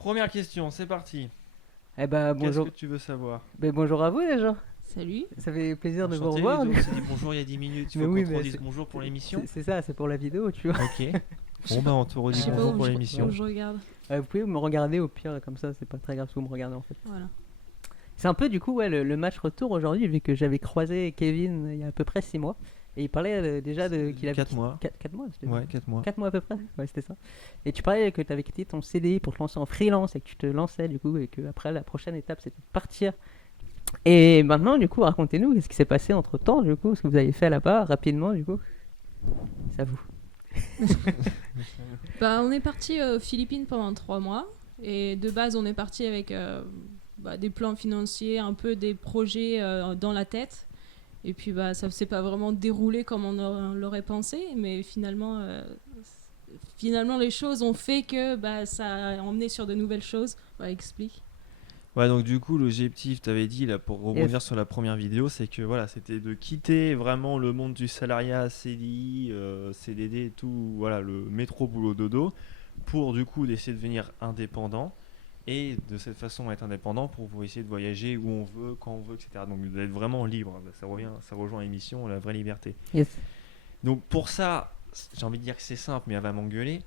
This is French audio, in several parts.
Première question, c'est parti. Eh ben Qu'est-ce bonjour. que tu veux savoir? Bonjour à vous déjà. Salut. Ça fait plaisir de vous Enchanté, revoir. Ludo, on s'est dit bonjour il y a 10 minutes, il Mais faut oui, qu'on te mais redise bonjour pour l'émission. c'est ça, c'est pour la vidéo, tu vois. Ok. Bon bah on te Je redit sais pas bonjour où pour je, l'émission. où je regarde. Vous pouvez me regarder au pire, comme ça, c'est pas très grave si vous me regardez en fait. Voilà. C'est un peu du coup le match retour aujourd'hui, vu que j'avais croisé Kevin il y a à peu près 6 mois. Et il parlait déjà de qu'il avait 4 mois. 4 mois, c'était Ouais, 4 mois. 4 mois à peu près. Ouais, c'était ça. Et tu parlais que tu avais quitté ton CDI pour te lancer en freelance et que tu te lançais du coup, et que après la prochaine étape c'était de partir. Et maintenant, du coup, racontez-nous qu'est-ce qui s'est passé entre temps, du coup, ce que vous avez fait là-bas rapidement, du coup. C'est à vous. Bah, on est parti aux Philippines pendant 3 mois. Et de base, on est parti avec des plans financiers, un peu des projets dans la tête. Et puis, ça ne s'est pas vraiment déroulé comme on l'aurait pensé. Mais finalement, les choses ont fait que ça a emmené sur de nouvelles choses. Explique. Ouais, donc du coup, l'objectif, t'avais dit, là, pour rebondir Yes. sur la première vidéo, c'est que voilà, c'était de quitter vraiment le monde du salariat, CDI, CDD et tout, voilà, le métro boulot dodo, pour du coup d'essayer de devenir indépendant et de cette façon être indépendant pour essayer de voyager où on veut, quand on veut, etc. Donc d'être vraiment libre. Ça rejoint l'émission, la vraie liberté. Yes. Donc pour ça, j'ai envie de dire que c'est simple, mais elle va m'engueuler.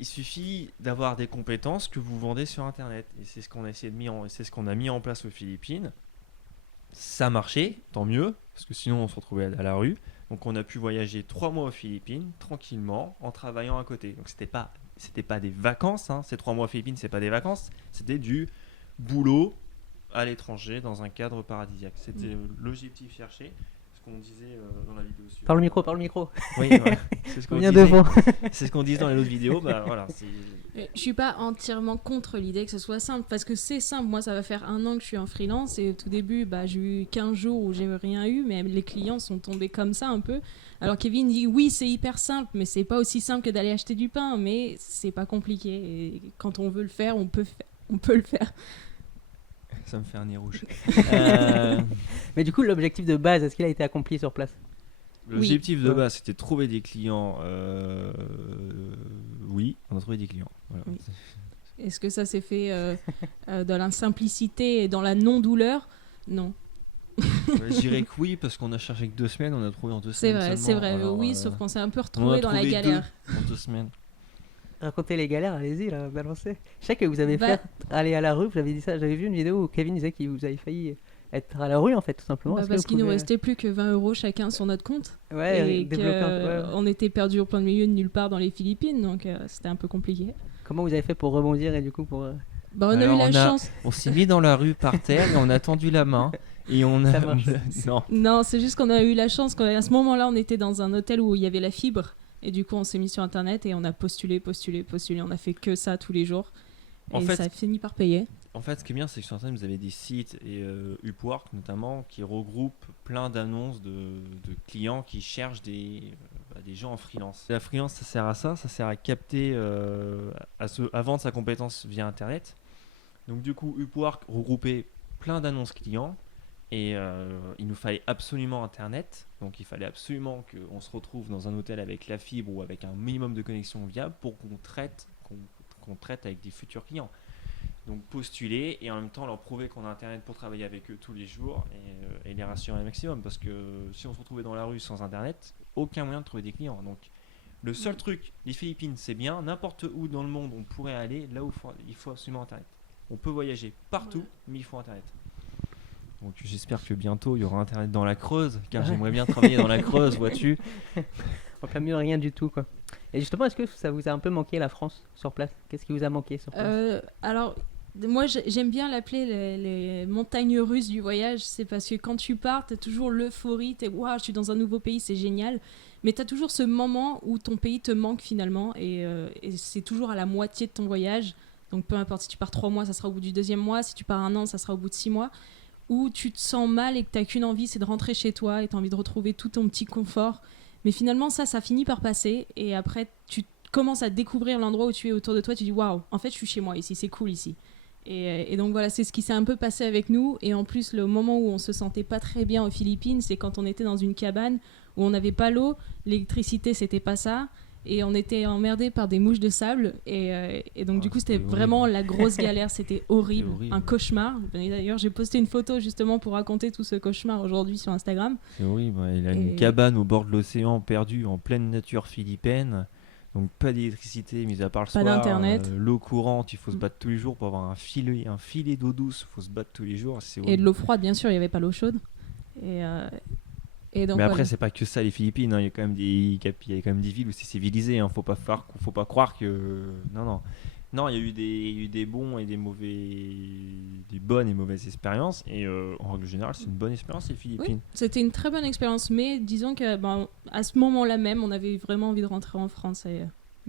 Il suffit d'avoir des compétences que vous vendez sur internet et c'est ce qu'on a essayé c'est ce qu'on a mis en place aux Philippines. Ça marchait, tant mieux, parce que sinon on se retrouvait à la rue. Donc on a pu voyager 3 mois aux Philippines tranquillement en travaillant à côté. Donc c'était pas des vacances, hein. Ces 3 mois aux Philippines c'est pas des vacances, c'était du boulot à l'étranger dans un cadre paradisiaque. C'était l'objectif cherché, ce qu'on disait dans la vidéo suivante. Parle au micro. Oui, ouais. C'est ce qu'on Combien disait. devant C'est ce qu'on disait dans les autres vidéos. Bah voilà. Je suis pas entièrement contre l'idée que ce soit simple, parce que c'est simple. Moi, ça va faire 1 an que je suis en freelance, et au tout début, j'ai eu 15 jours où j'ai rien eu, mais les clients sont tombés comme ça un peu. Alors Kevin dit oui, c'est hyper simple, mais c'est pas aussi simple que d'aller acheter du pain, mais c'est pas compliqué. Et quand on veut le faire, on peut le faire. Ça me fait un nez rouge. Mais du coup, l'objectif de base, est-ce qu'il a été accompli sur place? L'objectif de Ouais. base, c'était de trouver des clients. Oui, on a trouvé des clients. Voilà. Oui. Est-ce que ça s'est fait dans la simplicité et dans la non-douleur? Non. Je dirais que oui, parce qu'on a cherché que 2 semaines, on a trouvé en 2 C'est semaines. vrai, seulement. c'est vrai. Alors, Oui, sauf qu'on s'est un peu on a retrouvé dans la trouvé galère. 2 en 2 semaines. Racontez les galères, allez-y, là, balancez. Je sais que vous avez Bah- fait aller à la rue, j'avais dit ça, j'avais vu une vidéo où Kevin disait qu'il vous avait failli être à la rue, en fait, tout simplement. Est-ce que Parce vous qu'il nous pouvez- restait plus que 20 € chacun sur notre compte. Ouais, Et débloquer un peu, ouais. on était perdu au plein de milieu de nulle part dans les Philippines, donc c'était un peu compliqué. Comment vous avez fait pour rebondir et du coup pour... On a Alors, eu la chance. On s'est mis dans la rue par terre et on a tendu la main. Et on a. Ça marche. Non. Non, c'est juste qu'on a eu la chance qu'à ce moment-là, on était dans un hôtel où il y avait la fibre. Et du coup, on s'est mis sur Internet et on a postulé. On a fait que ça tous les jours. En Et fait- ça a fini par payer. En fait, ce qui est bien, c'est que sur Internet, vous avez des sites et Upwork notamment qui regroupent plein d'annonces de clients qui cherchent des gens en freelance. La freelance, ça sert à ça sert à capter, à vendre sa compétence via Internet. Donc du coup, Upwork regroupait plein d'annonces clients et il nous fallait absolument Internet. Donc il fallait absolument qu'on se retrouve dans un hôtel avec la fibre ou avec un minimum de connexion viable pour qu'on traite avec des futurs clients. Donc postuler et en même temps leur prouver qu'on a internet pour travailler avec eux tous les jours et les rassurer un maximum, parce que si on se retrouvait dans la rue sans internet, aucun moyen de trouver des clients. Donc le seul truc, les Philippines c'est bien, n'importe où dans le monde on pourrait aller, là où il faut absolument internet. On peut voyager partout, Ouais. mais il faut internet. Donc j'espère que bientôt il y aura internet dans la Creuse, car Ouais. j'aimerais bien travailler dans la Creuse, vois-tu. En plein milieu, rien du tout, quoi. Et justement, est-ce que ça vous a un peu manqué la France sur place? Qu'est-ce qui vous a manqué sur place? Alors, moi, j'aime bien l'appeler les montagnes russes du voyage. C'est parce que quand tu pars, t'as toujours l'euphorie. T'es waouh, je suis dans un nouveau pays, c'est génial. Mais t'as toujours ce moment où ton pays te manque finalement. Et c'est toujours à la moitié de ton voyage. Donc, peu importe si tu pars 3 mois, ça sera au bout du 2e mois. Si tu pars 1 an, ça sera au bout de 6 mois. Où tu te sens mal et que t'as qu'une envie, c'est de rentrer chez toi et t'as envie de retrouver tout ton petit confort. Mais finalement, ça finit par passer. Et après, tu commences à découvrir l'endroit où tu es autour de toi. Tu dis waouh, en fait, je suis chez moi ici, c'est cool ici. Et donc voilà, c'est ce qui s'est un peu passé avec nous. Et en plus, le moment où on se sentait pas très bien aux Philippines, c'est quand on était dans une cabane où on n'avait pas l'eau, l'électricité, c'était pas ça. et on était emmerdés par des mouches de sable et donc du coup c'était vraiment la grosse galère, c'était horrible, un cauchemar. D'ailleurs j'ai posté une photo justement pour raconter tout ce cauchemar aujourd'hui sur Instagram. C'est horrible, il a une cabane au bord de l'océan perdue en pleine nature philippine, donc pas d'électricité mis à part le soir, d'internet, l'eau courante, il faut se battre tous les jours pour avoir un filet d'eau douce, il faut se battre tous les jours, c'est horrible. Et de l'eau froide bien sûr, il n'y avait pas l'eau chaude. Et donc, mais après c'est pas que ça les Philippines, il y a quand même des villes où c'est civilisé, faut pas croire que non, il y a eu des bons et des bonnes et mauvaises expériences et en règle générale c'est une bonne expérience les Philippines. Oui, c'était une très bonne expérience, mais disons que à ce moment-là même on avait vraiment envie de rentrer en France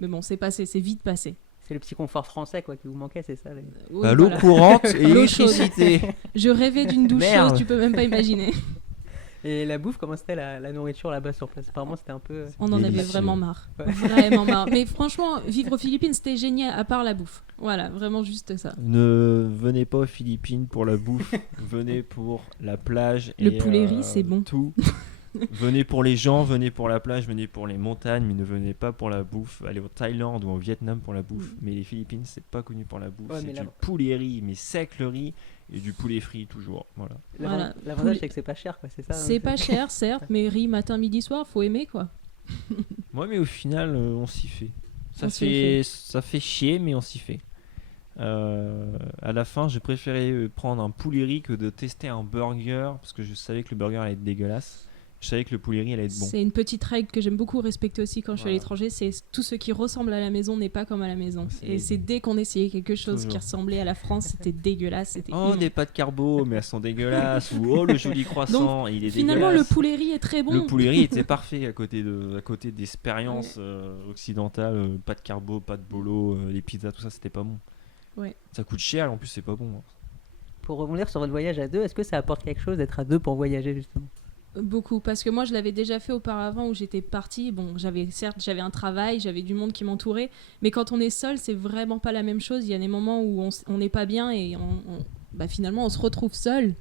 mais bon c'est vite passé. C'est le petit confort français quoi qui vous manquait, c'est ça l'eau courante et l'électricité. Je rêvais d'une douche chaude, tu peux même pas imaginer. Et la bouffe, comment c'était la nourriture là-bas sur place? Apparemment, c'était un peu... On en avait vraiment marre. Ouais. Vraiment marre. Mais franchement, vivre aux Philippines, c'était génial, à part la bouffe. Voilà, vraiment juste ça. Ne venez pas aux Philippines pour la bouffe. Venez pour la plage. Le poulet riz, c'est bon. Tout. Venez pour les gens, venez pour la plage, venez pour les montagnes, mais ne venez pas pour la bouffe. Allez au Thaïlande ou au Vietnam pour la bouffe. Mais les Philippines, c'est pas connu pour la bouffe. C'est du poulet riz, mais sec le riz. Et du poulet frit toujours, voilà. L'avantage c'est que c'est pas cher quoi, c'est ça. C'est pas cher certes, mais riz matin, midi, soir, faut aimer quoi. Ouais, mais au final on s'y fait. Ça fait chier, mais on s'y fait. À la fin, j'ai préféré prendre un poulet riz que de tester un burger parce que je savais que le burger allait être dégueulasse. Je savais que le poulet riz allait être bon. C'est une petite règle que j'aime beaucoup respecter aussi quand je suis à l'étranger, c'est tout ce qui ressemble à la maison n'est pas comme à la maison. Et c'est dès qu'on essayait quelque chose qui ressemblait à la France, c'était dégueulasse. Des pâtes carbo, mais elles sont dégueulasses. Ou le joli croissant, donc, il est finalement, dégueulasse. Le poulet riz est très bon. Le poulet riz était parfait à côté d'expériences occidentales. Pas de carbo, pas de bolo, les pizzas, tout ça, c'était pas bon. Ouais. Ça coûte cher, en plus, c'est pas bon. Pour rebondir sur votre voyage à deux, est-ce que ça apporte quelque chose d'être à deux pour voyager justement ? Beaucoup, parce que moi je l'avais déjà fait auparavant où j'étais partie. Bon, j'avais un travail, j'avais du monde qui m'entourait, mais quand on est seul, c'est vraiment pas la même chose. Il y a des moments où on n'est pas bien et finalement on se retrouve seul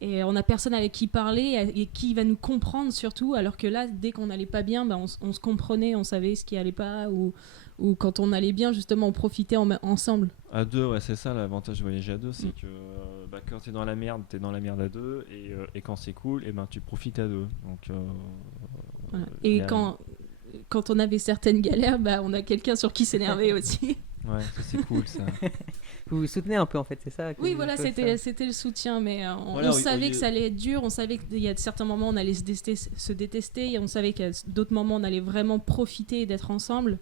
et on n'a personne avec qui parler et qui va nous comprendre surtout. Alors que là, dès qu'on n'allait pas bien, on se comprenait, on savait ce qui allait pas ou quand on allait bien, justement, on profitait ensemble. À deux, ouais, c'est ça l'avantage de voyager à deux, c'est que quand t'es dans la merde à deux, et quand c'est cool, tu profites à deux. Donc, voilà. Et quand on avait certaines galères, on a quelqu'un sur qui s'énerver aussi. Ouais, ça c'est cool ça. Vous vous soutenez un peu en fait, c'est ça? Oui, voilà, c'était le soutien, mais on savait que ça allait être dur, on savait qu'il y a certains moments on allait se détester, et on savait qu'à d'autres moments on allait vraiment profiter d'être ensemble.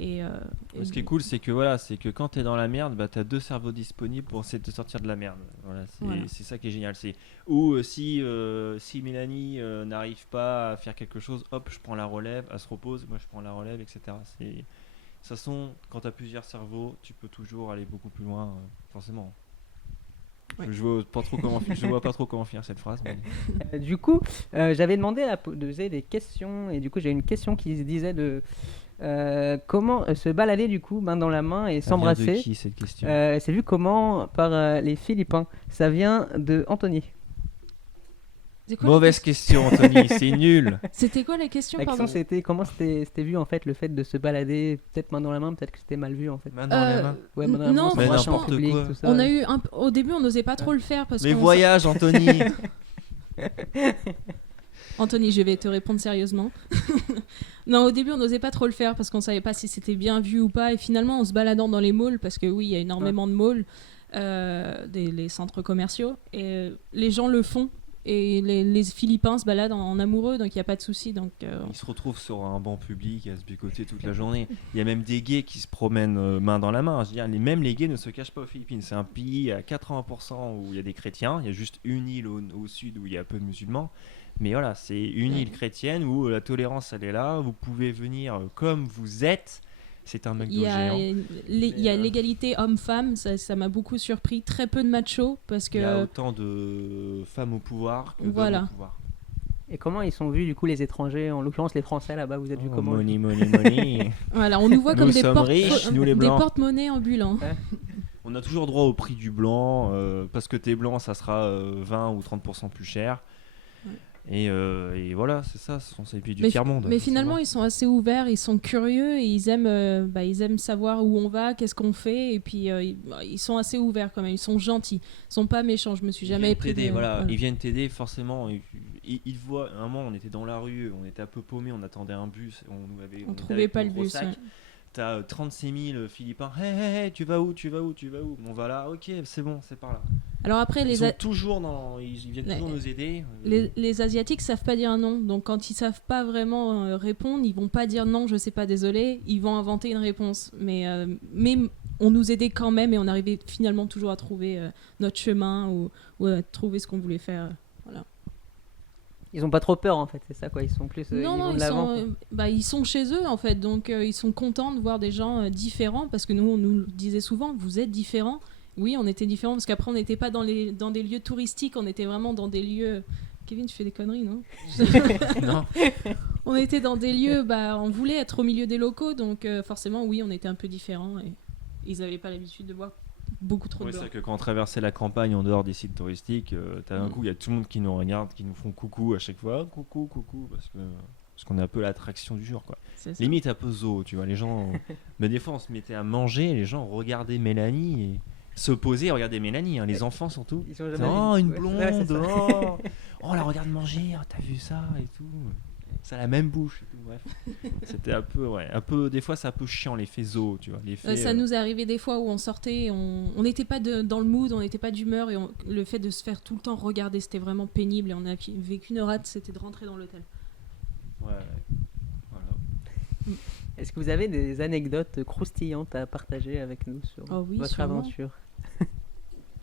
Ce qui est cool, c'est que quand t'es dans la merde, t'as deux cerveaux disponibles pour essayer de te sortir de la merde. C'est ça qui est génial. Si Mélanie n'arrive pas à faire quelque chose, hop, je prends la relève, elle se repose, moi je prends la relève, etc. De toute façon, quand t'as plusieurs cerveaux, tu peux toujours aller beaucoup plus loin, forcément. Ouais. Je vois pas trop comment finir cette phrase. Mais... du coup, j'avais demandé à poser des questions, et du coup j'ai une question qui se disait de comment se balader du coup main dans la main et s'embrasser. Ça vient de qui cette question? C'est vu comment par les Philippins. Ça vient de Anthony. Mauvaise question, Anthony, c'est nul. C'était quoi la question? La question c'était comment c'était vu en fait le fait de se balader peut-être main dans la main, peut-être que c'était mal vu en fait. Main dans la main. Ouais, main dans la main. Non, franchement, public, tout ça. On a eu au début on n'osait pas trop le faire parce que. Mais voyage, Anthony. Anthony, je vais te répondre sérieusement. Non, au début, on n'osait pas trop le faire parce qu'on savait pas si c'était bien vu ou pas. Et finalement, en se baladant dans les malls, parce que oui, il y a énormément de malls, les centres commerciaux, et les gens le font. Et les Philippins se baladent en amoureux, donc il n'y a pas de souci. Ils se retrouvent sur un banc public à se bicoter toute la journée. Il y a même des gays qui se promènent main dans la main. Je veux dire, même les gays ne se cachent pas aux Philippines. C'est un pays à 80% où il y a des chrétiens. Il y a juste une île au sud où il y a peu de musulmans. Mais voilà, c'est une île chrétienne où la tolérance, elle est là. Vous pouvez venir comme vous êtes. C'est un McDo géant. Il y a l'égalité homme-femme, ça m'a beaucoup surpris. Très peu de machos parce que... Il y a autant de femmes au pouvoir que d'hommes au pouvoir. Et comment ils sont vus du coup les étrangers, en l'occurrence les Français là-bas, vous êtes vus comment? Money. Voilà, on nous voit comme des porte-monnaies porte-monnaies ambulants. Ouais. On a toujours droit au prix du blanc, parce que t'es blanc, ça sera 20 ou 30% plus cher. Ouais. Et voilà, c'est ça, c'est puis du Mais, tiers-monde. mais finalement, ils sont assez ouverts, ils sont curieux et ils aiment savoir où on va, qu'est-ce qu'on fait. Et puis, ils sont assez ouverts quand même, ils sont gentils, ils sont pas méchants. Je me suis jamais pris t'aider, de... voilà. Ils viennent t'aider forcément. Ils te voient. À un moment, on était dans la rue, on était un peu paumés, on attendait un bus, on On était trouvait avec pas nos le gros bus. sacs. Ouais. T'as 36 000 Philippins. Hey, tu vas où? On va là. Ok, c'est bon, c'est par là. Alors après, Ils viennent toujours nous aider. Les Asiatiques savent pas dire non, donc quand ils savent pas vraiment répondre, ils vont pas dire non, je sais pas, désolé, ils vont inventer une réponse. Mais on nous aidait quand même et on arrivait finalement toujours à trouver notre chemin ou à trouver ce qu'on voulait faire. Voilà. Ils ont pas trop peur en fait, c'est ça quoi. Ils sont plus. Non, ils vont de ils l'avant. ils sont chez eux en fait, donc ils sont contents de voir des gens différents parce que nous, on nous le disait souvent, vous êtes différents. Oui, on était différents parce qu'après, on n'était pas dans des lieux touristiques, on était vraiment dans des lieux. Kevin, tu fais des conneries, non? Non. On était dans des lieux, on voulait être au milieu des locaux, donc forcément, oui, on était un peu différents et ils n'avaient pas l'habitude de voir beaucoup trop Oui, de c'est blancs. vrai que quand on traversait la campagne en dehors des sites touristiques, t'as un Mm. coup, il y a tout le monde qui nous regarde, qui nous font coucou à chaque fois. Coucou, parce qu'on est un peu l'attraction du jour, quoi. C'est ça. Limite un peu zoo, tu vois. Les gens. Mais des fois, on se mettait à manger, les gens regardaient Mélanie et se posaient et regardaient Mélanie, hein, les enfants surtout. Ils sont jamais Oh, vus. une Ouais, blonde, ouais, c'est ça. oh, oh, la regarde manger, oh, t'as vu ça et tout. Ça a la même bouche et tout, bref. C'était un peu, des fois c'est un peu chiant l'effet zoo, tu vois. Ça nous est arrivé des fois où on sortait, on n'était pas dans le mood, on n'était pas d'humeur et le fait de se faire tout le temps regarder, c'était vraiment pénible et on a vécu une rate, c'était de rentrer dans l'hôtel. Ouais, voilà. Est-ce que vous avez des anecdotes croustillantes à partager avec nous sur Oh oui, votre sûrement. aventure?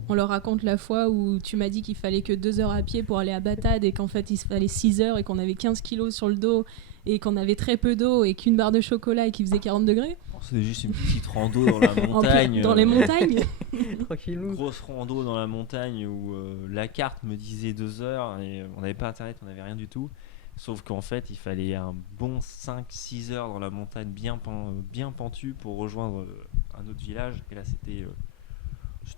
On leur raconte la fois où tu m'as dit qu'il fallait que 2 heures à pied pour aller à Batad et qu'en fait il se fallait 6 heures et qu'on avait 15 kilos sur le dos et qu'on avait très peu d'eau et qu'une barre de chocolat et qu'il faisait 40 degrés. C'était juste une petite rando dans la montagne. Dans les montagnes. Tranquillou. Grosse rando dans la montagne où la carte me disait 2 heures et on n'avait pas internet, on n'avait rien du tout. Sauf qu'en fait, il fallait un bon 5-6 heures dans la montagne bien pentue pour rejoindre un autre village. Et là, c'était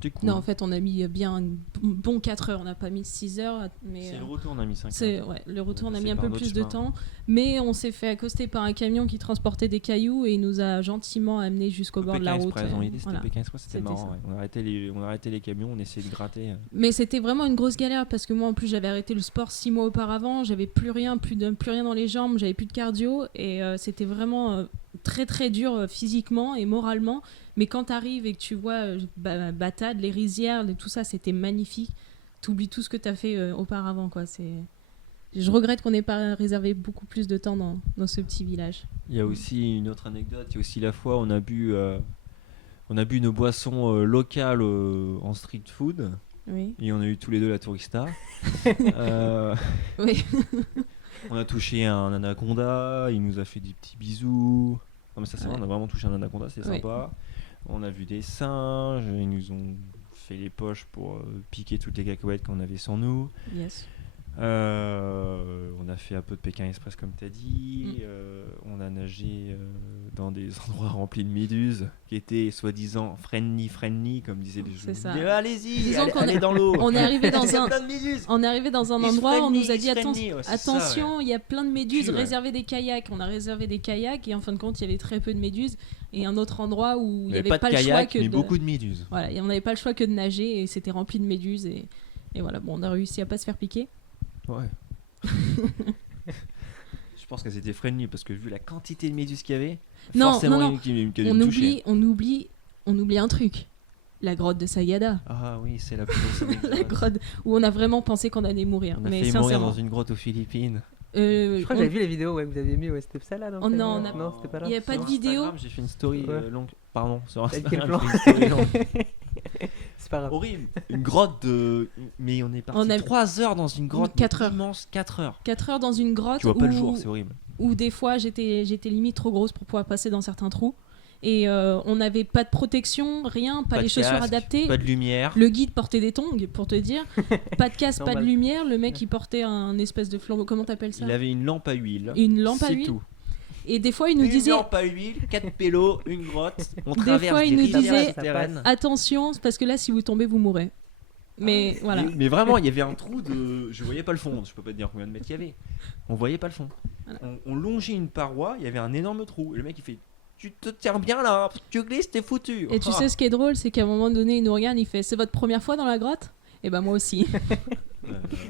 cool. Non, en fait, on a mis bien un bon 4 heures. On n'a pas mis 6 heures. Mais, C'est le retour, on a mis 5 heures. ouais, le retour, on a C'est mis un par peu un autre plus de chemin. temps. Mais on s'est fait accoster par un camion qui transportait des cailloux et il nous a gentiment amenés jusqu'au bord de la route. Express, dans l'idée, c'était Voilà. Pékin Express, c'était C'était marrant. ça. Ouais. On a arrêté les camions, on essayait de gratter. Mais c'était vraiment une grosse galère parce que moi en plus j'avais arrêté le sport 6 mois auparavant, j'avais plus rien dans les jambes, j'avais plus de cardio et c'était vraiment très très dur physiquement et moralement. Mais quand t'arrives et que tu vois Batad, les rizières, tout ça, c'était magnifique. T'oublies tout ce que t'as fait auparavant, quoi. Je regrette qu'on n'ait pas réservé beaucoup plus de temps dans ce petit village. Il y a aussi une autre anecdote, il y a aussi la fois où on a bu une boisson locale en street food Oui. et on a eu tous les deux la tourista. Oui. On a touché un anaconda, il nous a fait des petits bisous. Non mais ça c'est vrai, Ouais. on a vraiment touché un anaconda, c'était Oui. sympa. On a vu des singes, ils nous ont fait les poches pour piquer toutes les cacahuètes qu'on avait sur nous. Yes. On a fait un peu de Pékin Express comme tu as dit. On a nagé dans des endroits remplis de méduses qui étaient soi-disant friendly comme disaient les C'est gens. ça. Allez-y, Disons qu'on allez dans l'eau. On est arrivé dans Il y a un plein de méduses. On est arrivé dans un It's endroit où on friendly, nous a it's dit friendly. Ouais, c'est ça, attention, il y a plein de méduses, Cul, ouais. réservez des kayaks. On a réservé des kayaks et en fin de compte, il y avait très peu de méduses. Et un autre endroit où il n'y avait pas de le choix kayak, que mais de... beaucoup de méduses. Voilà, et on n'avait pas le choix que de nager et c'était rempli de méduses. Et voilà, bon, on a réussi à pas se faire piquer. Ouais. Je pense qu'elles étaient friendly parce que vu la quantité de méduses qu'il y avait, Non, forcément non, une qui allait On me toucher. oublie un truc. La grotte de Sagada. Ah oui, c'est la plus grosse anecdote. La grotte où on a vraiment pensé qu'on allait mourir. On a mais failli mourir sincèrement. dans une grotte aux Philippines. Je crois que on- j'avais vu les vidéos, ouais, que vous avez mis, ouais, c'était ça là, non? Oh non, non, c'était pas là. Il y a pas Sur de vidéo. Instagram, j'ai fait une story Ouais. longue. Pardon, sur Avec quel Instagram, plan j'ai fait une story longue. C'est pas grave. Horrible. Une grotte de. Mais on est parti On a- 3 heures dans une grotte 4 heures. immense, 4 heures. 4 heures dans une grotte Tu vois pas le où- jour, c'est horrible. où des fois j'étais limite trop grosse pour pouvoir passer dans certains trous et on n'avait pas de protection, rien, pas les de chaussures casque, adaptées. Pas de lumière. Le guide portait des tongs pour te dire, pas de casque, pas de Normal. lumière. Le mec il portait un espèce de flambeau, comment t'appelles ça? Il avait une lampe à huile. Une lampe à C'est huile. tout. Et des fois il nous Une disait lampe à huile, 4 pélos, une grotte. On Des traverse fois, des il nous rivières disait- souterraines. attention parce que là si vous tombez vous mourrez. Mais voilà. Mais vraiment, il y avait un trou de. Je voyais pas le fond. Je peux pas te dire combien de mètres il y avait. On voyait pas le fond. Voilà. On longeait une paroi, il y avait un énorme trou. Et le mec il fait tu te tiens bien là, tu glisses, t'es foutu. Et tu sais ce qui est drôle, c'est qu'à un moment donné, il nous regarde, il fait c'est votre première fois dans la grotte? Et ben moi aussi.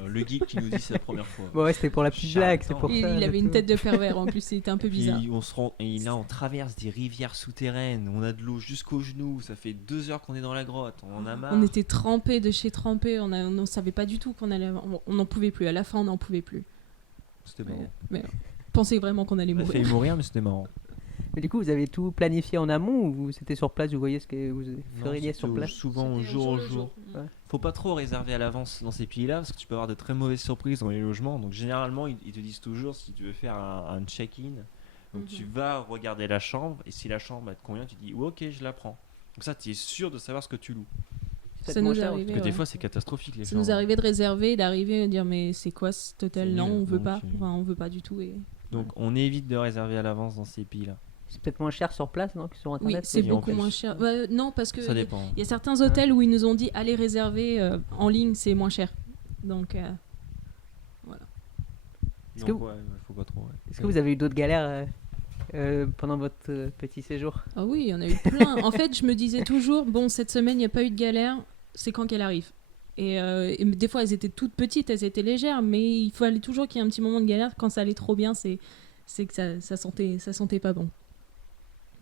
Le geek qui nous dit c'est la première fois. Bon, ouais, c'était pour la petite blague, c'est pour Il ça. avait c'est une tout. tête de pervers en plus, il était un peu bizarre. Puis et là on traverse des rivières souterraines, on a de l'eau jusqu'aux genoux, ça fait 2 heures qu'on est dans la grotte, on en a marre. On était trempés de chez trempés, on savait pas du tout qu'on allait. On n'en pouvait plus, à la fin on n'en pouvait plus. C'était marrant. Mais on pensait vraiment qu'on allait On a mourir. failli mourir mais c'était marrant. Mais du coup, vous avez tout planifié en amont ou vous c'était sur place, vous voyez ce que vous feriez sur place? Souvent au C'était jour au jour. jour. Ouais. Faut pas trop réserver à l'avance dans ces pays-là parce que tu peux avoir de très mauvaises surprises dans les logements. Donc généralement ils te disent toujours si tu veux faire un check-in. Donc tu vas regarder la chambre et si la chambre te convient, tu dis ok je la prends. Donc ça tu es sûr de savoir ce que tu loues. C'est Ça moins nous cher, arrivait. Parce que des Ouais. fois c'est catastrophique les Ça chambres. nous arrivait de réserver, d'arriver et de dire mais c'est quoi cet hôtel? C'est Non, nul, on veut donc, pas. Enfin, on veut pas du tout. Et... Donc on évite de réserver à l'avance dans ces pays-là. C'est peut-être moins cher sur place, non, que sur Oui, internet. c'est Et en beaucoup plus. moins cher. Bah, non, parce que Ça dépend. il y a certains hôtels où ils nous ont dit allez réserver en ligne, c'est moins cher. Donc Est-ce que Donc, ouais, faut pas trop. Ouais. Est-ce que vous avez eu d'autres galères pendant votre petit séjour? ah oui, il y en a eu plein. En fait, je me disais toujours bon cette semaine il n'y a pas eu de galère, c'est quand qu'elle arrive. Et des fois elles étaient toutes petites, elles étaient légères, mais il fallait toujours qu'il y ait un petit moment de galère. Quand ça allait trop bien, c'est que ça sentait pas bon.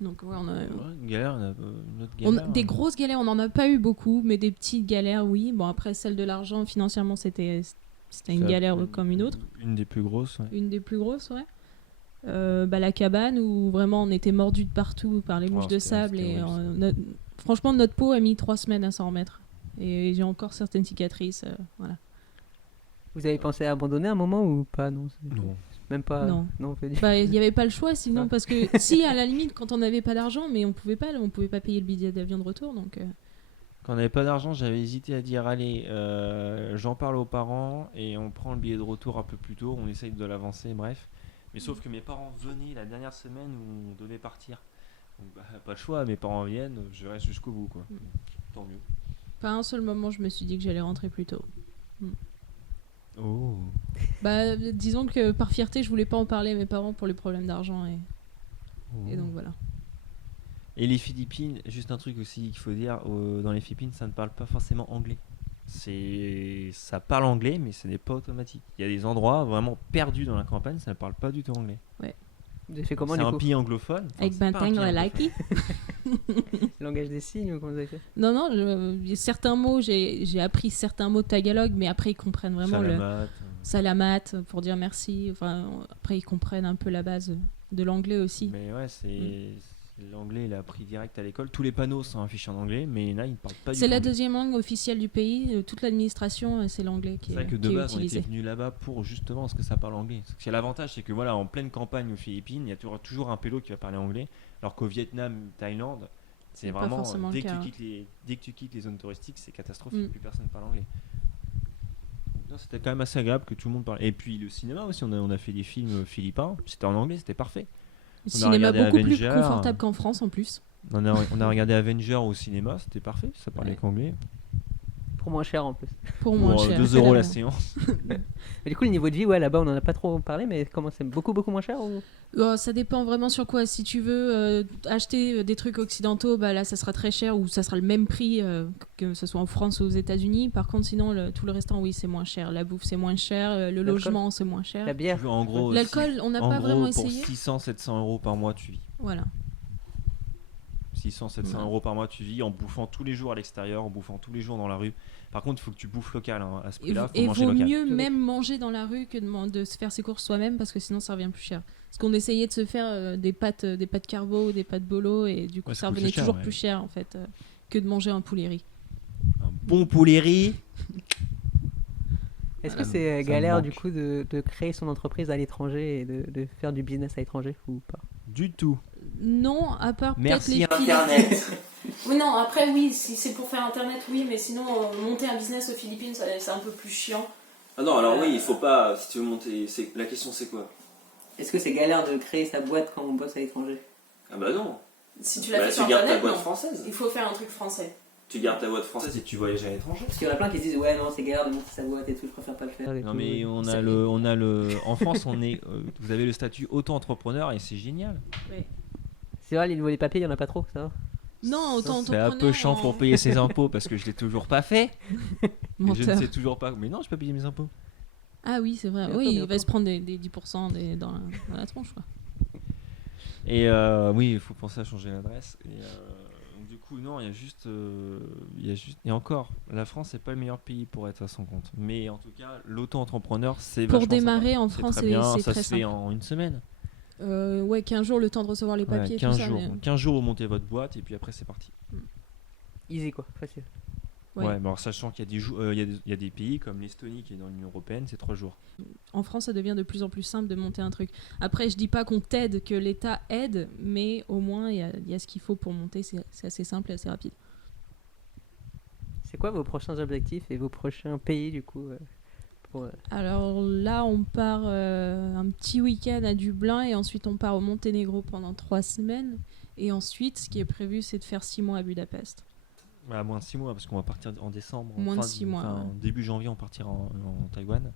Donc ouais, on a Ouais, une galère, une autre On a- galère. des grosses galères, on n'en a pas eu beaucoup, mais des petites galères, oui. Bon, après, celle de l'argent, financièrement, c'était une Ça, galère comme une autre. Une des plus grosses, ouais. Une des plus grosses, ouais. La cabane, où vraiment on était mordus de partout par les mouches Oh, de c'était sable. Et horrible, franchement, notre peau a mis 3 semaines à s'en remettre. Et j'ai encore certaines cicatrices. Voilà. Vous avez pensé à abandonner un moment ou pas? Non, Non. même pas. Non. on peut dire. Bah, il n'y avait pas le choix sinon, Ouais. parce que si, à la limite, quand on n'avait pas d'argent, mais on pouvait pas payer le billet d'avion de retour. Donc, Quand on n'avait pas d'argent, j'avais hésité à dire allez, j'en parle aux parents et on prend le billet de retour un peu plus tôt, on essaye de l'avancer, bref. Mais sauf que mes parents venaient la dernière semaine où on devait partir. Donc, bah, pas le choix, mes parents viennent, je reste jusqu'au bout, quoi. Tant mieux. pas un seul moment, je me suis dit que j'allais rentrer plus tôt. Oh. Bah, disons que par fierté, je voulais pas en parler à mes parents pour les problèmes d'argent et donc voilà. Et les Philippines, juste un truc aussi qu'il faut dire, dans les Philippines, ça ne parle pas forcément anglais. Ça parle anglais, mais ce n'est pas automatique. Il y a des endroits vraiment perdus dans la campagne, ça ne parle pas du tout anglais. Vous avez fait comment C'est du un coup? pays anglophone. Avec c'est pas un Bantang pays la anglophone. Laki. Langage des signes ou comment vous avez fait? Non, il y a certains mots, j'ai appris certains mots de tagalog, mais après ils comprennent vraiment le Salamat, salamat pour dire merci. Enfin, après ils comprennent un peu la base de l'anglais aussi. Mais ouais, l'anglais, il a appris direct à l'école. Tous les panneaux sont affichés en anglais, mais là, ils ne parlent pas du tout. C'est la anglais. deuxième langue officielle du pays. Toute l'administration, c'est l'anglais qui C'est vrai est, que de qui est base, on était utilisé. venu là-bas pour justement parce que ça parle anglais. Parce que l'avantage, c'est que voilà, en pleine campagne aux Philippines, il y a toujours un pélo qui va parler anglais. Alors qu'au Vietnam, Thaïlande, c'est C'est pas vraiment forcément dès le que, cas, dès que tu quittes les zones touristiques, c'est catastrophique. Mm. Plus personne parle anglais. Donc, non, c'était quand même assez agréable que tout le monde parle. Et puis le cinéma aussi, on a fait des films philippins. C'était en anglais, c'était parfait. Le On a cinéma regardé beaucoup plus Avenger. confortable qu'en France en plus. On a regardé Avenger au cinéma, c'était parfait. Ça parlait Ouais. qu'anglais. Pour moins cher en plus. Pour moins Pour cher. 2 euros la évidemment. séance. Mais du coup, le niveau de vie, ouais, là-bas, on en a pas trop parlé, mais comment c'est beaucoup moins cher ou... Ça dépend vraiment sur quoi. Si tu veux acheter des trucs occidentaux, bah là ça sera très cher ou ça sera le même prix que ce soit en France ou aux États-Unis. Par contre, sinon tout le restant, oui, c'est moins cher. La bouffe, c'est moins cher. Le L'alcool logement, c'est moins cher. La bière? En gros, L'alcool, on n'a en pas gros, vraiment pour essayé. 600-700 euros par mois, tu vis. Voilà. 600-700 Ouais. euros par mois, tu vis en bouffant tous les jours à l'extérieur, en bouffant tous les jours dans la rue. Par contre, il faut que tu bouffes local. Hein. À ce Et, prix-là, il et faut manger vaut local. mieux Oui. même manger dans la rue que de se faire ses courses soi-même parce que sinon ça revient plus cher. Parce qu'on essayait de se faire des pâtes carbo ou des pâtes bolo et du coup Ouais, ça ça coûte revenait cher, toujours ouais. plus cher en fait que de manger un poulet riz. Un bon poulet riz. Est-ce Ça que me- c'est ça me galère manque. du coup de créer son entreprise à l'étranger et de faire du business à l'étranger ou pas? Du tout. Non, à part peut-être Merci les Internet. Oui, non, après, oui, si c'est pour faire Internet, oui, mais sinon, monter un business aux Philippines, c'est un peu plus chiant. Ah non, alors oui, il faut pas. Si tu veux monter. La question, c'est quoi? Est-ce que c'est galère de créer sa boîte quand on bosse à l'étranger? Ah bah non. Si tu Bah, l'as fait tu sur gardes ta Internet, boîte non. française. Il faut faire un truc français. Tu gardes ta boîte française et tu voyages à l'étranger. Parce qu'il y en a plein qui se disent ouais non c'est galère de monter sa boîte et tout, je préfère pas le faire. Non mais en France vous avez le statut auto-entrepreneur et c'est génial. C'est vrai, les nouveaux papiers, il y en a pas trop, ça va. Non, autant C'est un peu chiant pour payer ses impôts parce que je l'ai toujours pas fait. Et je ne sais toujours pas. Mais non, je peux payer mes impôts. Ah oui, c'est vrai. Bientôt, Oui, il bientôt. va se prendre des 10% dans la tronche, quoi. Et oui, il faut penser à changer l'adresse. Et donc, du coup, non, il y a juste. Et encore, la France, c'est pas le meilleur pays pour être à son compte. Mais en tout cas, l'auto-entrepreneur, c'est Pour vachement démarrer sympa. en C'est France, très bien, c'est ça très se fait simple. en une semaine. Ouais, 15 jours, le temps de recevoir les Ouais, papiers, 15 tout ça. jours. mais- 15 jours, vous montez votre boîte et puis après, c'est parti. Easy quoi, facile. Ouais. Ouais, mais alors, sachant qu'il y a des jours, il y a des pays comme l'Estonie qui est dans l'Union Européenne, c'est 3 jours. En France, ça devient de plus en plus simple de monter un truc. Après, je dis pas qu'on t'aide, que l'État aide, mais au moins, il y a ce qu'il faut pour monter. C'est assez simple et assez rapide. C'est quoi vos prochains objectifs et vos prochains pays du coup pour, Alors là, on part un petit week-end à Dublin et ensuite on part au Monténégro pendant 3 semaines. Et ensuite, ce qui est prévu, c'est de faire 6 mois à Budapest. À moins de 6 mois, parce qu'on va partir en décembre. Moins de 6 mois, ouais. Début janvier, on partira en Taïwan.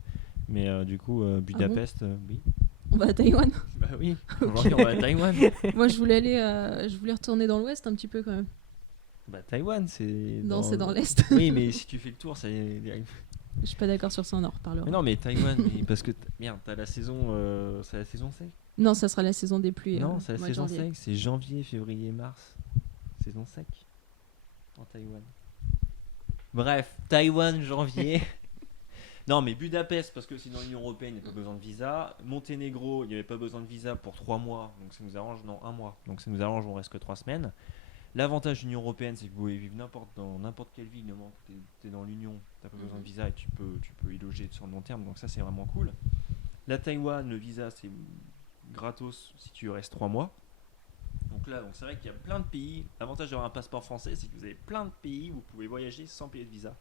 Mais du coup, Budapest, oui. On va à Taïwan. Bah oui, aujourd'hui, on va à Taïwan. Moi, je voulais retourner dans l'Ouest un petit peu quand même. Bah Taïwan, c'est. Non, c'est dans l'Est. Oui, mais si tu fais le tour, c'est. Je suis pas d'accord sur ça, on en reparlera. Mais non, mais Taïwan, parce que merde, t'as la saison. C'est la saison sec. Non, ça sera la saison des pluies. Non, c'est la mois de saison janvier. sec. C'est janvier, février, mars. Saison sec. En Taïwan. Bref, Taïwan, janvier. Non, mais Budapest, parce que c'est dans l'Union Européenne, il n'y a pas besoin de visa. Monténégro, il n'y avait pas besoin de visa pour 3 mois, donc ça nous arrange, non, 1 mois. Donc ça nous arrange, on reste que 3 semaines. L'avantage de l'Union Européenne, c'est que vous pouvez vivre dans n'importe quelle ville, du moment que tu es dans l'Union, tu n'as pas besoin de visa et tu peux y loger sur le long terme, donc ça c'est vraiment cool. La Taïwan, le visa, c'est gratos si tu restes 3 mois. Donc là, c'est vrai qu'il y a plein de pays. L'avantage d'avoir un passeport français, c'est que vous avez plein de pays où vous pouvez voyager sans payer de visa.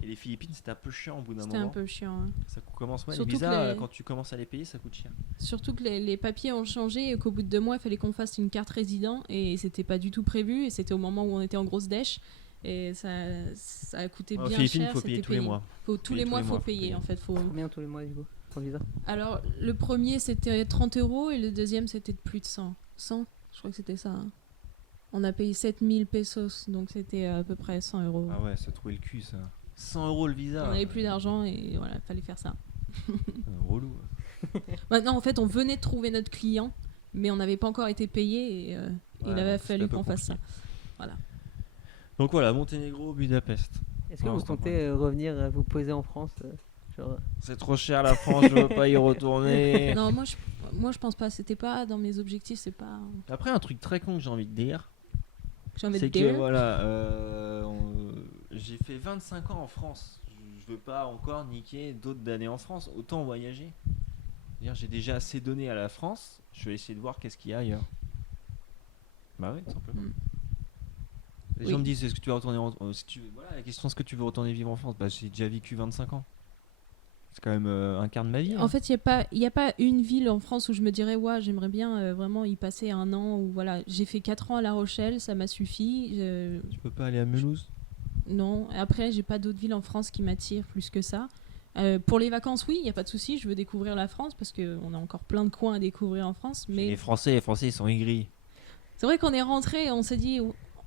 Et les Philippines, c'était un peu chiant au bout d'un moment. C'était un peu chiant. Hein. Ça commence, ouais, les Surtout visas, que quand tu commences à les payer, ça coûte cher. Surtout que les papiers ont changé et qu'au bout de 2 mois, il fallait qu'on fasse une carte résident et c'était pas du tout prévu. Et c'était au moment où on était en grosse dèche. Et ça a coûté Aux bien Philippines, cher. il faut payer c'était tous les mois. Tous les mois, il faut payer en fait. combien tous les mois du coup pour le visa? Alors, le premier, c'était 30 € et le deuxième, c'était de plus de 100. 100 Je crois que c'était ça. Hein. On a payé 7000 pesos, donc c'était à peu près 100 €. Ah ouais, ça trouver le cul, ça. 100 € le visa. On n'avait plus d'argent et voilà, il fallait faire ça. Relou. Maintenant, en fait, on venait de trouver notre client, mais on n'avait pas encore été payé et il avait donc c'est fallu un peu qu'on fasse ça. Donc voilà, Monténégro, Budapest. Est-ce que Ouais, vous c'est pas comptez revenir vous poser en France genre, C'est trop cher la France, je veux pas y retourner. Non, moi je pense pas. C'était pas dans mes objectifs. C'est pas. Après, un truc très con que j'ai envie de dire, J'ai envie de c'est que dire. voilà, j'ai fait 25 ans en France. Je veux pas encore niquer d'autres années en France. Autant voyager. C'est-à-dire, j'ai déjà assez donné à la France. Je vais essayer de voir qu'est-ce qu'il y a ailleurs. Bah oui, tout simplement. Mm. Les Oui. gens me disent est-ce que tu vas retourner voilà, la question est-ce que tu veux retourner vivre en France? Bah j'ai déjà vécu 25 ans. C'est quand même un quart de ma vie. En fait, il y a pas une ville en France où je me dirais ouais, j'aimerais bien vraiment y passer un an ou voilà, j'ai fait 4 ans à La Rochelle, ça m'a suffi. Tu peux pas aller à Mulhouse? Non, après, j'ai pas d'autres villes en France qui m'attirent plus que ça. Pour les vacances, oui, il y a pas de souci, je veux découvrir la France parce que on a encore plein de coins à découvrir en France, mais Les Français ils sont aigris. c'est vrai qu'on est rentré, on s'est dit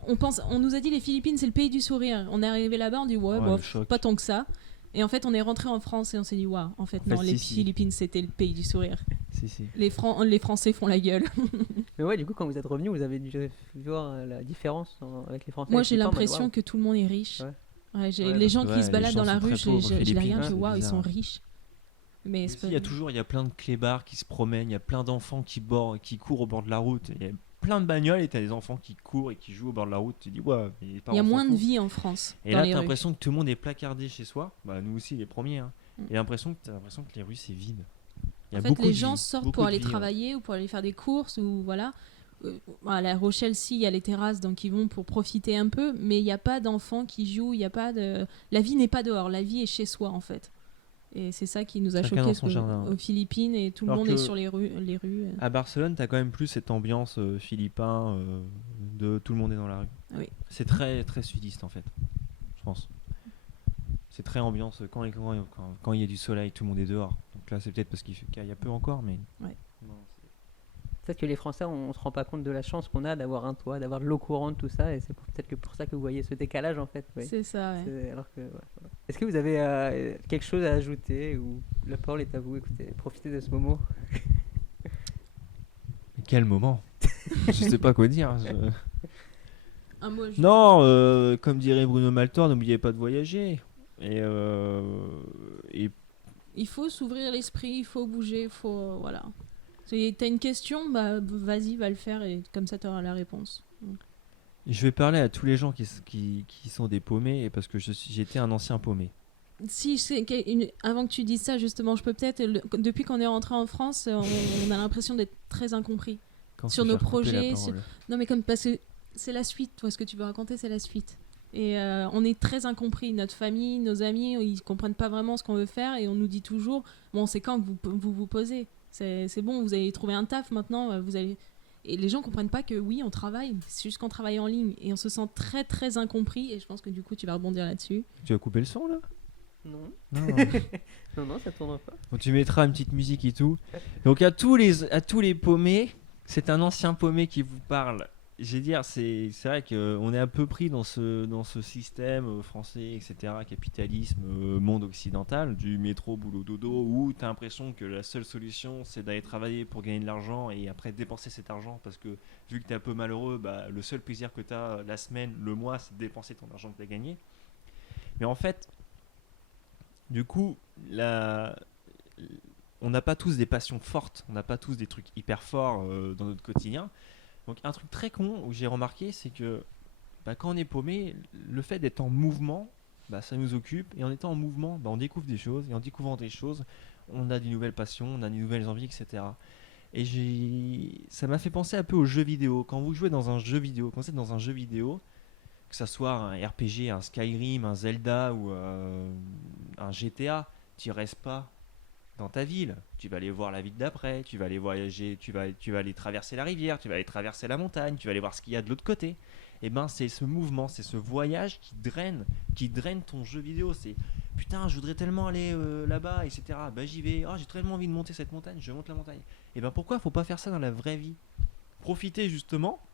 on nous a dit les Philippines c'est le pays du sourire. On est arrivé là-bas, on dit ouais, Ouais, bof, le choc. pas tant que ça. Et en fait, on est rentré en France et on s'est dit waouh, en fait non, fait, les si. Philippines c'était le pays du sourire. Si. Les Français font la gueule. Mais ouais, du coup, quand vous êtes revenu, vous avez dû voir la différence avec les Français. Moi, avec j'ai les femmes, l'impression waouh. que tout le monde est riche. Ouais. Ouais, Ouais, les parce gens que, qui ouais, se les baladent gens dans la sont très rue, je pauvres aux les regarde, Philippines, je c'est waouh, ils sont bizarre. riches. Mais c'est Il y a toujours, il y a plein de clébards qui se promènent, il y a plein d'enfants qui courent au bord de la route. Il y a plein de bagnoles et t'as des enfants qui courent et qui jouent au bord de la route. Tu dis ouais, mais les il parents y a s'en moins de foutent. vie en France. Et dans là, les t'as rues. l'impression que tout le monde est placardé chez soi. Bah, nous aussi, les premiers. Hein. Mm. Et t'as l'impression que les rues, c'est vide. Il y a En fait, beaucoup les de gens vie, sortent beaucoup pour de aller vie, ouais. travailler ou pour aller faire des courses ou voilà. À La Rochelle, si, il y a les terrasses, donc ils vont pour profiter un peu, mais il n'y a pas d'enfants qui jouent, il y a pas de... La vie n'est pas dehors, la vie est chez soi en fait. Et c'est ça qui nous a Chacun choqués dans son jardin. aux Philippines et tout le Alors monde est que- sur les rues. À Barcelone, t'as quand même plus cette ambiance philippin de Tout le monde est dans la rue. Oui. C'est très très sudiste en fait, je pense. C'est très ambiance quand il y a du soleil, tout le monde est dehors. Donc là c'est peut-être parce qu'il y a peu encore, mais Ouais. non, Peut-être que les Français, on se rend pas compte de la chance qu'on a d'avoir un toit, d'avoir de l'eau courante, tout ça, et c'est peut-être que pour ça que vous voyez ce décalage en fait. Oui. C'est ça, ouais. Alors que, ouais, voilà. Est-ce que vous avez quelque chose à ajouter ou la parole est à vous? Écoutez, profitez de ce moment. quel moment. Je sais pas quoi dire. Un mot, Non, comme dirait Bruno Maltor, n'oubliez pas de voyager. Et il faut s'ouvrir l'esprit, il faut bouger, il faut... voilà. T'as une question, bah vas-y, va le faire et comme ça t'auras la réponse. je vais parler à tous les gens qui sont des paumés, parce que j'étais un ancien paumé. Si avant que tu dises ça, justement, je peux peut-être... Depuis qu'on est rentré en France, on a l'impression d'être très incompris. Quand Sur se nos faire couper la projets, parole. Non, mais comme parce que c'est la suite, toi, ce que tu veux raconter, c'est la suite. Et on est très incompris. Notre famille, nos amis, ils comprennent pas vraiment ce qu'on veut faire et on nous dit toujours bon, c'est quand que vous posez. C'est bon, vous allez trouver un taf maintenant. Vous allez... Et les gens comprennent pas que oui, on travaille. C'est juste qu'on travaille en ligne et on se sent très très incompris. Et je pense que du coup, tu vas rebondir là-dessus. Tu vas couper le son là? Non. Non. Non, ça tourne pas. Donc tu mettras une petite musique et tout. Donc à tous les paumés, c'est un ancien paumé qui vous parle. Je veux dire, c'est vrai qu'on est un peu pris dans ce système français, etc., capitalisme, monde occidental, du métro, boulot, dodo, où tu as l'impression que la seule solution, c'est d'aller travailler pour gagner de l'argent et après dépenser cet argent, parce que vu que tu es un peu malheureux, bah, le seul plaisir que tu as la semaine, le mois, c'est de dépenser ton argent que tu as gagné. Mais en fait, du coup, on n'a pas tous des passions fortes, on n'a pas tous des trucs hyper forts dans notre quotidien. Donc un truc très con où j'ai remarqué, c'est que quand on est paumé, le fait d'être en mouvement, ça nous occupe. Et en étant en mouvement, on découvre des choses. Et en découvrant des choses, on a de nouvelles passions, on a de nouvelles envies, etc. Et ça m'a fait penser un peu aux jeux vidéo. Quand vous jouez dans un jeu vidéo, quand vous êtes dans un jeu vidéo, que ça soit un RPG, un Skyrim, un Zelda ou un GTA, tu restes pas dans ta ville, tu vas aller voir la ville d'après, tu vas aller voyager, tu vas aller traverser la rivière, tu vas aller traverser la montagne, tu vas aller voir ce qu'il y a de l'autre côté. Et c'est ce mouvement, c'est ce voyage qui draine ton jeu vidéo. C'est putain, je voudrais tellement aller là-bas, etc. J'y vais, j'ai tellement envie de monter cette montagne, je monte la montagne. Et pourquoi faut pas faire ça dans la vraie vie? Profitez justement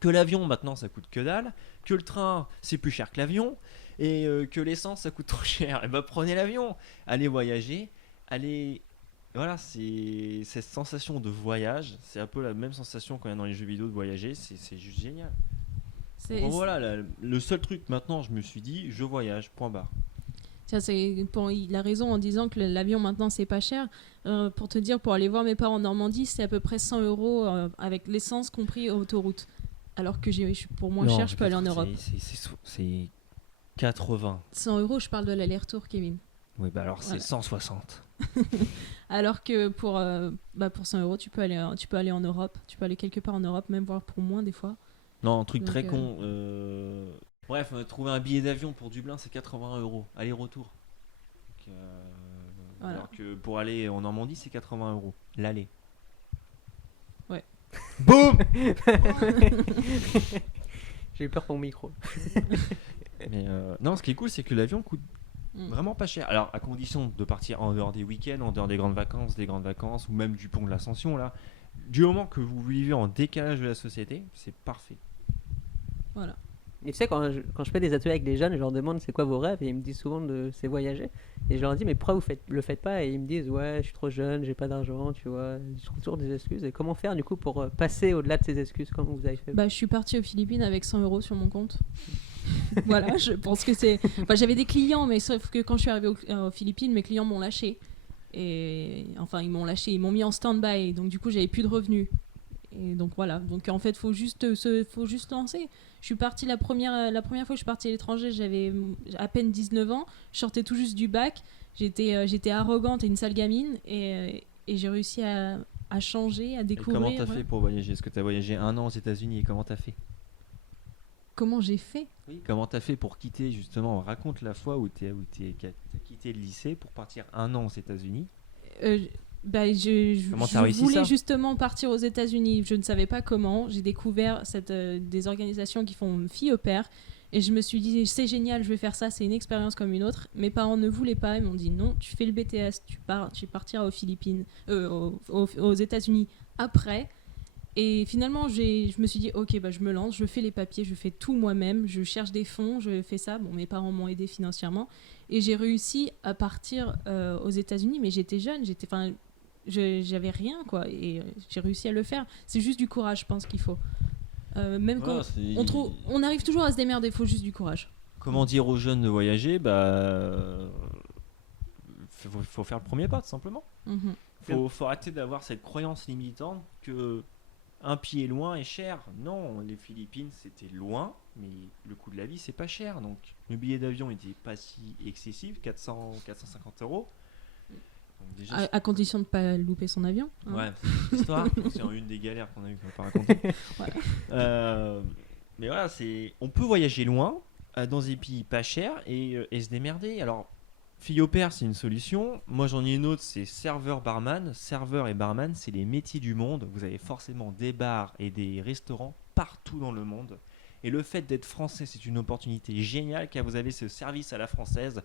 que l'avion maintenant ça coûte que dalle, que le train c'est plus cher que l'avion, et que l'essence ça coûte trop cher. Prenez l'avion, allez voyager. Voilà, c'est cette sensation de voyage, c'est un peu la même sensation qu'on a dans les jeux vidéo de voyager, c'est juste génial. Voilà, le seul truc maintenant, je me suis dit, je voyage, point barre. Tiens, il a raison en disant que l'avion maintenant c'est pas cher. Pour te dire, pour aller voir mes parents en Normandie, c'est à peu près 100 € avec l'essence compris autoroute. Alors que pour moins cher, je peux aller en Europe. C'est 80. 100 €, je parle de l'aller-retour, Kevin. Oui, alors Voilà. c'est 160. Alors que pour 100 €, tu peux aller en Europe, tu peux aller quelque part en Europe, même voir pour moins des fois. Non, un truc Donc, très con. Bref, trouver un billet d'avion pour Dublin, c'est 80 €, aller-retour. Donc, Voilà. Alors que pour aller en Normandie, c'est 80 €, l'aller. Ouais. Boum. J'ai eu peur pour mon micro. Mais non, ce qui est cool, c'est que l'avion coûte vraiment pas cher. Alors, à condition de partir en dehors des week-ends, en dehors des grandes vacances, ou même du pont de l'Ascension, là. Du moment que vous vivez en décalage de la société, c'est parfait. Voilà. Et tu sais, quand je fais des ateliers avec des jeunes, je leur demande c'est quoi vos rêves et ils me disent souvent c'est voyager. Et je leur dis mais pourquoi vous le faites pas? Et ils me disent ouais, je suis trop jeune, j'ai pas d'argent, tu vois. Je trouve toujours des excuses. Et comment faire du coup pour passer au-delà de ces excuses? Comment vous avez fait? Je suis partie aux Philippines avec 100 € sur mon compte. Voilà, je pense que c'est... j'avais des clients, mais sauf que quand je suis arrivée aux Philippines, mes clients m'ont lâché. Et enfin, ils m'ont lâché, ils m'ont mis en stand-by. Donc du coup, j'avais plus de revenus. Et donc voilà, donc en fait faut juste lancer. Je suis partie la première fois que je suis partie à l'étranger, j'avais à peine 19 ans, je sortais tout juste du bac, j'étais arrogante et une sale gamine et j'ai réussi à changer, à découvrir. Et comment t'as fait pour voyager? Est-ce que t'as voyagé 1 an aux États-Unis et comment t'as fait? Comment j'ai fait? Oui. Comment t'as fait pour quitter justement? Raconte la fois où t'as quitté le lycée pour partir 1 an aux États-Unis. Bah, Comment je t'as réussi voulais ça justement partir aux États-Unis. Je ne savais pas comment. J'ai découvert des organisations qui font filles au pair. Et je me suis dit, c'est génial, je vais faire ça, c'est une expérience comme une autre. Mes parents ne voulaient pas, ils m'ont dit non, tu fais le BTS, tu partiras aux Philippines, aux États-Unis après. Et finalement, je me suis dit, ok, bah, je me lance, je fais les papiers, je fais tout moi-même, je cherche des fonds, je fais ça. Bon, mes parents m'ont aidé financièrement. Et j'ai réussi à partir aux États-Unis, mais j'étais jeune, j'avais rien, quoi. Et j'ai réussi à le faire. C'est juste du courage, je pense qu'il faut. Même quand on arrive toujours à se démerder, il faut juste du courage. Comment dire aux jeunes de voyager? Faut faire le premier pas, tout simplement. Faut arrêter d'avoir cette croyance limitante que un pied loin est cher. Non, les Philippines c'était loin, mais le coût de la vie c'est pas cher. Donc le billet d'avion n'était pas si excessif, 450 euros. Donc, déjà, À condition de ne pas louper son avion. Hein. Ouais, c'est une histoire. C'est une des galères qu'on a eu qu'on va pas raconter. Mais voilà, on peut voyager loin, dans des pays pas chers et se démerder. Alors, fille au pair, c'est une solution. Moi, j'en ai une autre, c'est serveur-barman. Serveur et barman, c'est les métiers du monde. Vous avez forcément des bars et des restaurants partout dans le monde. Et le fait d'être français, c'est une opportunité géniale car vous avez ce service à la française,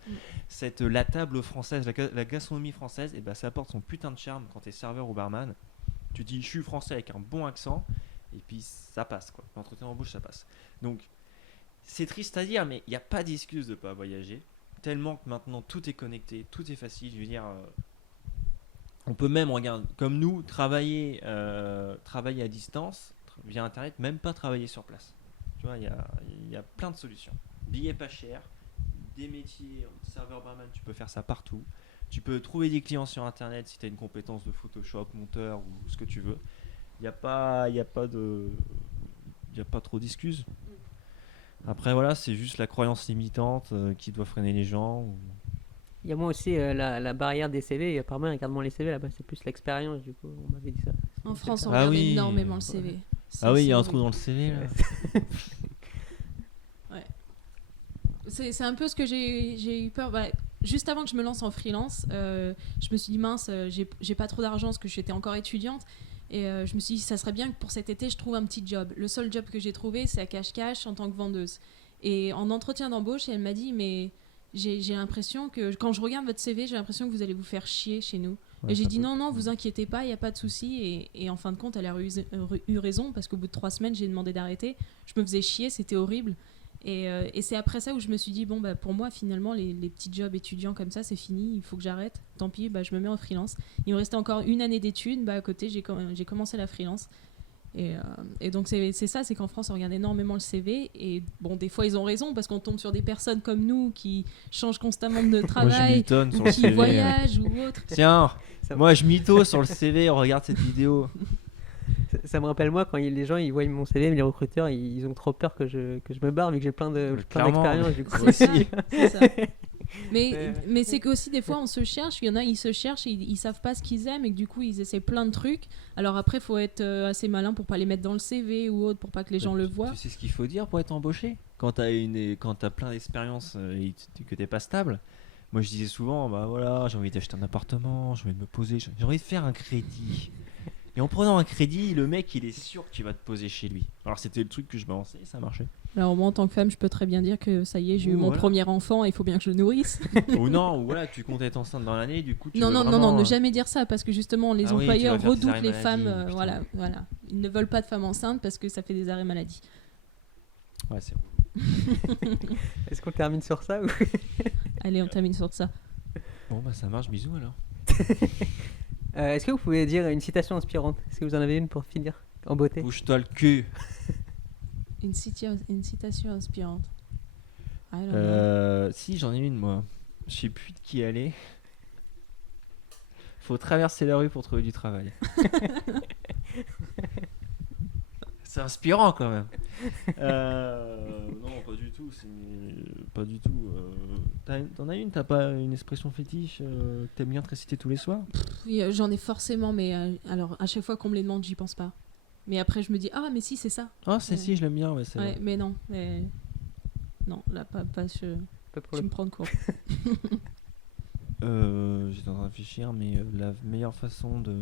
la table française, la gastronomie française, et ben ça apporte son putain de charme quand tu es serveur ou barman. Tu dis je suis français avec un bon accent et puis ça passe quoi. L'entretien en bouche ça passe. Donc c'est triste à dire mais il n'y a pas d'excuse de ne pas voyager. Tellement que maintenant tout est connecté, tout est facile. Je veux dire, on peut même, regarde, comme nous, travailler à distance via internet, même pas travailler sur place. Tu vois, il y a plein de solutions. Billets pas chers, des métiers, serveur barman, tu peux faire ça partout. Tu peux trouver des clients sur internet si tu as une compétence de Photoshop, monteur ou ce que tu veux. Il n'y a pas trop d'excuses. Après voilà, c'est juste la croyance limitante qui doit freiner les gens. Il y a moi aussi la barrière des CV. Et apparemment, regarde-moi les CV là-bas, c'est plus l'expérience. Du coup, on m'avait dit ça. En France, on regarde énormément le CV. Il y a un trou dans le CV là. Ouais. C'est un peu ce que j'ai eu peur. Juste avant que je me lance en freelance, je me suis dit mince, j'ai pas trop d'argent parce que j'étais encore étudiante. Et je me suis dit, ça serait bien que pour cet été, je trouve un petit job. Le seul job que j'ai trouvé, c'est à Cache-Cache en tant que vendeuse. Et en entretien d'embauche, elle m'a dit, mais j'ai l'impression que, quand je regarde votre CV, j'ai l'impression que vous allez vous faire chier chez nous. Et j'ai dit, non, vous inquiétez pas, il n'y a pas de souci. Et en fin de compte, elle a eu raison, parce qu'au bout de 3 semaines, j'ai demandé d'arrêter. Je me faisais chier, c'était horrible. Et c'est après ça où je me suis dit, pour moi, finalement, les petits jobs étudiants comme ça, c'est fini, il faut que j'arrête. Tant pis, je me mets en freelance. Il me restait encore 1 année d'études. À côté, j'ai commencé la freelance. Et donc, c'est ça, c'est qu'en France, on regarde énormément le CV. Et bon, des fois, ils ont raison, parce qu'on tombe sur des personnes comme nous qui changent constamment de travail, qui voyagent ou autre. Tiens, moi, je mytho sur le CV, on regarde cette vidéo. Ça me rappelle moi quand les gens ils voient mon CV, mais les recruteurs ils ont trop peur que je me barre vu que j'ai plein d'expérience du coup. C'est ça. Mais c'est qu'aussi des fois on se cherche, il y en a ils se cherchent et ils savent pas ce qu'ils aiment et que du coup ils essaient plein de trucs. Alors après faut être assez malin pour pas les mettre dans le CV ou autre pour pas que les gens le voient. Tu sais ce qu'il faut dire pour être embauché quand t'as plein d'expériences et que t'es pas stable. Moi je disais souvent j'ai envie d'acheter un appartement, j'ai envie de me poser, j'ai envie de faire un crédit. Et en prenant un crédit, le mec, il est sûr que tu vas te poser chez lui. Alors, c'était le truc que je balançais et ça marchait. Alors, moi, en tant que femme, je peux très bien dire que ça y est, j'ai eu mon premier enfant et il faut bien que je le nourrisse. Ou non, ou voilà, tu comptes être enceinte dans l'année, du coup, tu Non, ne jamais dire ça parce que justement, les employeurs redoutent les femmes. Voilà. Ils ne veulent pas de femmes enceintes parce que ça fait des arrêts maladie. Ouais, c'est bon. Est-ce qu'on termine sur ça ou... Allez, on termine sur ça. Bon, ça marche, bisous alors. Est-ce que vous pouvez dire une citation inspirante? Est-ce que vous en avez une pour finir en beauté? Bouge-toi le cul. Une citation inspirante. Si, j'en ai une moi. Je sais plus de qui elle est. Faut traverser la rue pour trouver du travail. C'est inspirant quand même. Non, pas du tout. Pas du tout. T'en as une? T'as pas une expression fétiche que t'aimes bien te réciter tous les soirs? J'en ai forcément, mais alors à chaque fois qu'on me les demande, j'y pense pas. Mais après, je me dis mais si, c'est ça. Si, je l'aime bien. Mais non. Non, là, pas tu me prends de court. J'étais en train de réfléchir, mais la meilleure façon de...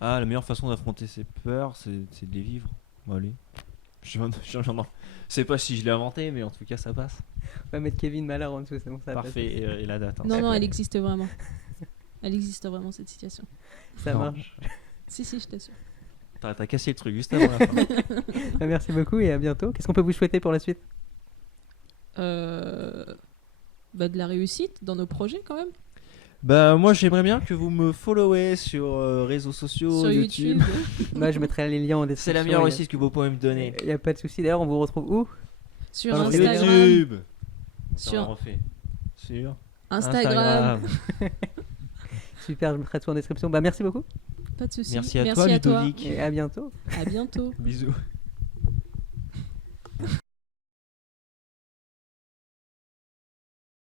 Ah, la meilleure façon d'affronter ses peurs, c'est de les vivre. Bon, allez. Je sais pas si je l'ai inventé, mais en tout cas, ça passe. On va mettre Kevin Mallard en dessous, c'est bon, ça va Parfait, et la date. Hein. Non, elle existe vraiment. Elle existe vraiment, cette situation. passer. Ça Non. marche. Si, je t'assure. T'as cassé le truc juste avant la fin. Bah, merci beaucoup et à bientôt. Qu'est-ce qu'on peut vous souhaiter pour la suite? De la réussite dans nos projets quand même. Bah, moi, j'aimerais bien que vous me followez sur réseaux sociaux, Sur YouTube. YouTube. Moi, je mettrai les liens en description. C'est la meilleure réussite que vous pouvez me donner. Il n'y a pas de souci. D'ailleurs, on vous retrouve où? Sur Sur Instagram. YouTube. Sur refait. Sur Instagram. Super, je mettrai tout en description. Bah, merci beaucoup Pas de soucis. Merci à toi, Ludovic. et à bientôt. À bientôt. Bisous.